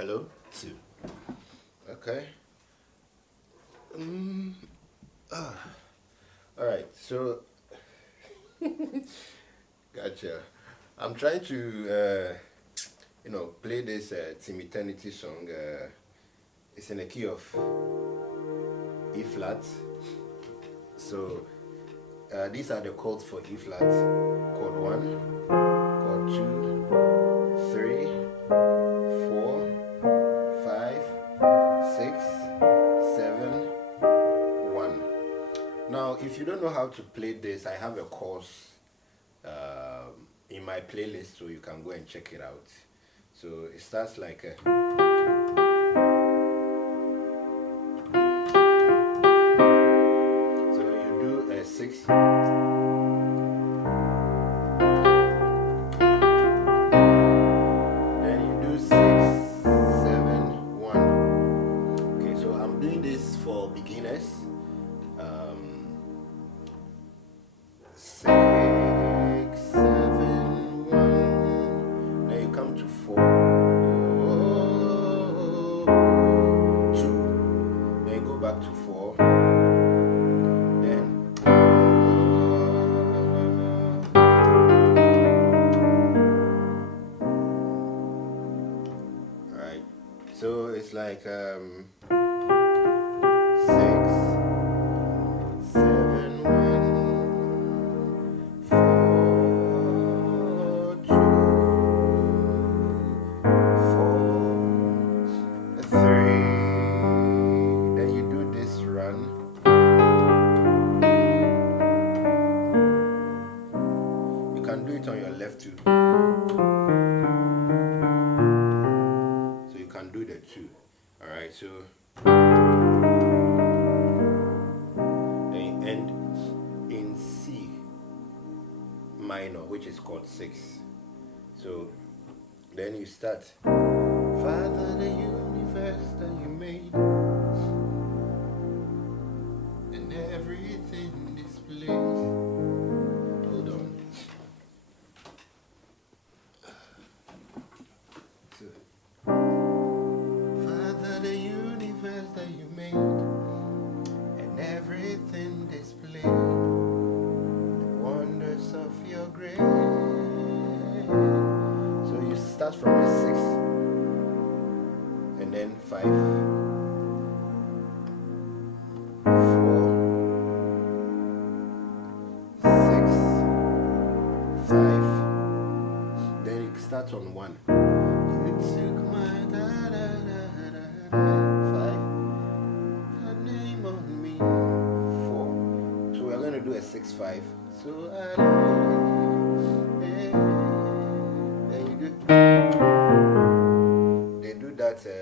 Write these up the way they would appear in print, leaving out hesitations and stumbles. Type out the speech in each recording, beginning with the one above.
Hello? Two. Okay. Mm, ah. All right. So, gotcha. I'm trying to, play this Team Eternity song. It's in a key of E flat. So, these are the chords for E flat: chord 1, chord 2, 3, 4, 5, 6, 7, 1. Now, if you don't know how to play this, I have a course in my playlist, so you can go and check it out. So it starts like a, so you do a 6, then you do 6, 7, 1. Okay, so I'm doing this for beginners. 6, 7, 1. Then you come to 4, 2. Then you go back to 4. Then alright. So it's like 6, 7, 1, 4, 2, 4, 3. Then you do this run. You can do it on your left too. So you can do the 2. Alright, so then you end in C minor, which is chord 6. So then you start. Father, the universe that you made, and everything in this place. Hold on. So, Father, the universe that you made, and everything displayed, the wonders of your grace. So you start from a 6, and then 5, 4, 6, 5. Then you start on 1. You took my da da da da da 5, the name on me 4. So we're going to do a 6, 5. So I then you do. They do that to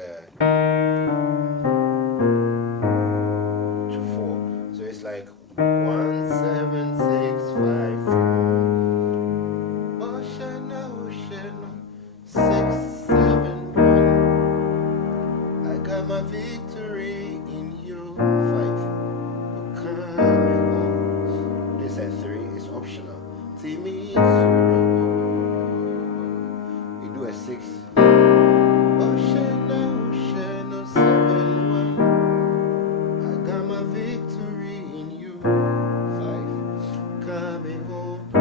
4. So it's like 1, 7, 6, 5, 4. Oceana, Oceana, 6, 7, 1. I got my victory in you. 5. Coming home. This at 3 is optional. Timmy, you do a 6. Oceana, Oceana, 7, 1. I got my victory in you. 5. Coming home. 3.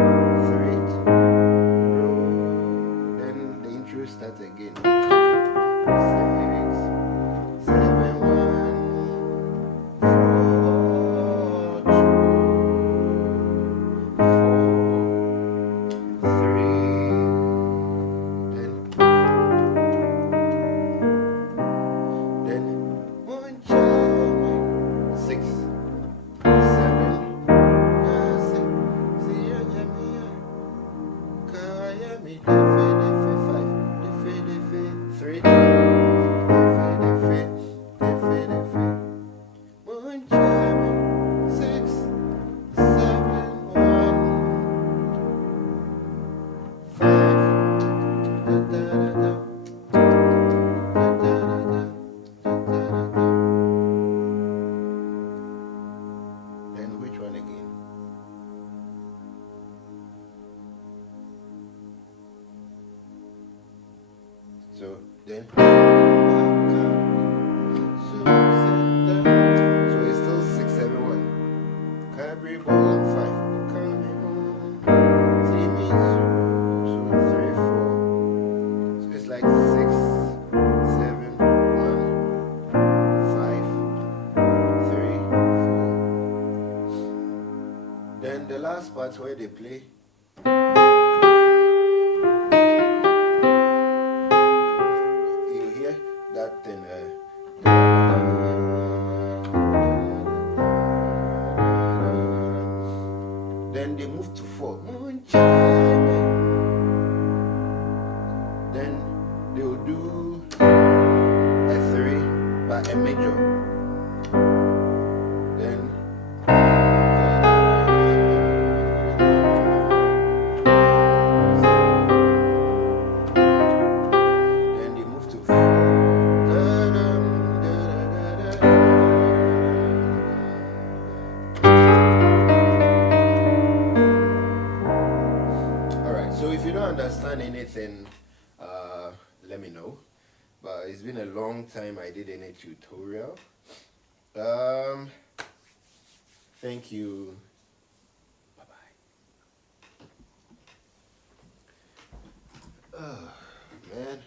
Then the intro starts again. 6, 7, 1, 4, 2, 4, 3. Then 1 time, 6, 7. Miami, Defe, Defe, 5, Defe, Defe, 3, Defe, Defe, Defe, Defe, 1 time, 6, 7, 1, 5, da da da da, da da da da, da da da da. Then which one again? So then parts where they play. You hear that thing? Then they move to 4. Then they will do a 3 but a major. Then they move to 4. Alright, so if you don't understand anything, let me know. But it's been a long time I did any tutorial. Thank you. Bye-bye. Oh, man.